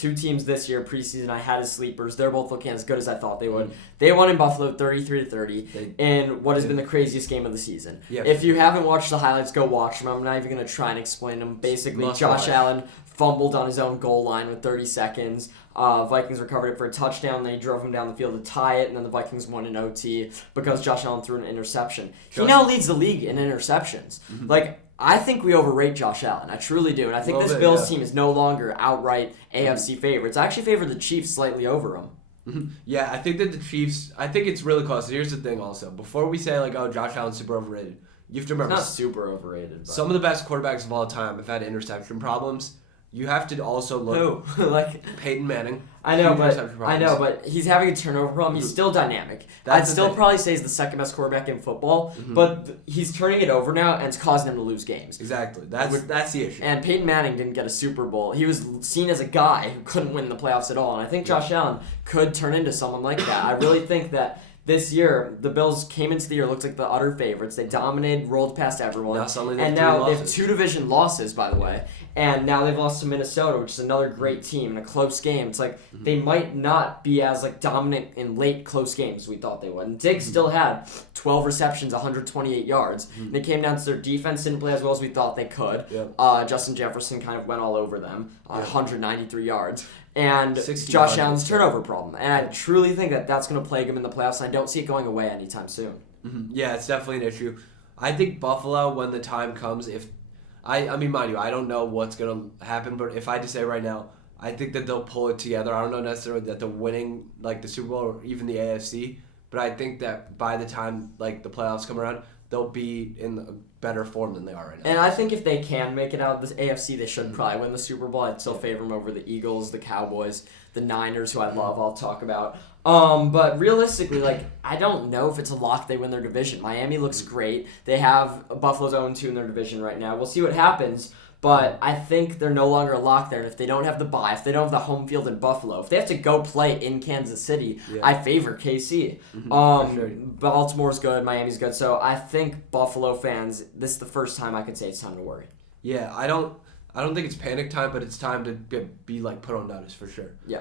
two teams this year preseason I had as sleepers. They're both looking as good as I thought they would. They won in Buffalo 33-30 in what has been the craziest game of the season. Yeah, if you haven't watched the highlights, go watch them. I'm not even going to try and explain them. Basically, Josh Allen fumbled on his own goal line with 30 seconds. Vikings recovered it for a touchdown. They drove him down the field to tie it, and then the Vikings won in OT because Josh Allen threw an interception. He now leads the league in interceptions. I think we overrate Josh Allen. I truly do. And I think this Bills team is no longer outright AFC favorites. I actually favor the Chiefs slightly over them. Yeah, I think that the Chiefs, I think it's really close. Here's the thing also. Before we say, Josh Allen's super overrated, you have to remember. It's not super overrated. But. Some of the best quarterbacks of all time have had interception problems. You have to also look. Who? Peyton Manning. I know, but he's having a turnover problem. He's still dynamic. I'd still probably say he's the second best quarterback in football, but he's turning it over now, and it's causing him to lose games. Exactly. That's the issue. And Peyton Manning didn't get a Super Bowl. He was seen as a guy who couldn't win the playoffs at all, and I think Josh Allen could turn into someone like that. I really think that this year, the Bills came into the year, looked like the utter favorites. They dominated, rolled past everyone. Now they have 2 division losses, by the way. And now they've lost to Minnesota, which is another great team in a close game. It's they might not be as dominant in late close games as we thought they would. And Diggs still had 12 receptions, 128 yards. And it came down to their defense didn't play as well as we thought they could. Justin Jefferson kind of went all over them, 193 yards. And Josh Allen's turnover problem. And I truly think that that's going to plague him in the playoffs, and I don't see it going away anytime soon. Yeah, it's definitely an issue. I think Buffalo, when the time comes, I mean, mind you, I don't know what's going to happen, but if I just say right now, I think that they'll pull it together. I don't know necessarily that they're winning the Super Bowl or even the AFC, but I think that by the time the playoffs come around, they'll be in a better form than they are right now. And I think if they can make it out of the AFC, they should probably win the Super Bowl. I'd still favor them over the Eagles, the Cowboys, the Niners, who I love, I'll talk about. But realistically, I don't know if it's a lock they win their division. Miami looks great. They have Buffalo's 0-2 in their division right now. We'll see what happens. But I think they're no longer a lock there. And if they don't have the bye, if they don't have the home field in Buffalo, if they have to go play in Kansas City, I favor KC. Baltimore's good, Miami's good. So I think Buffalo fans, this is the first time I could say it's time to worry. Yeah, I don't think it's panic time, but it's time to be put on notice for sure. Yeah.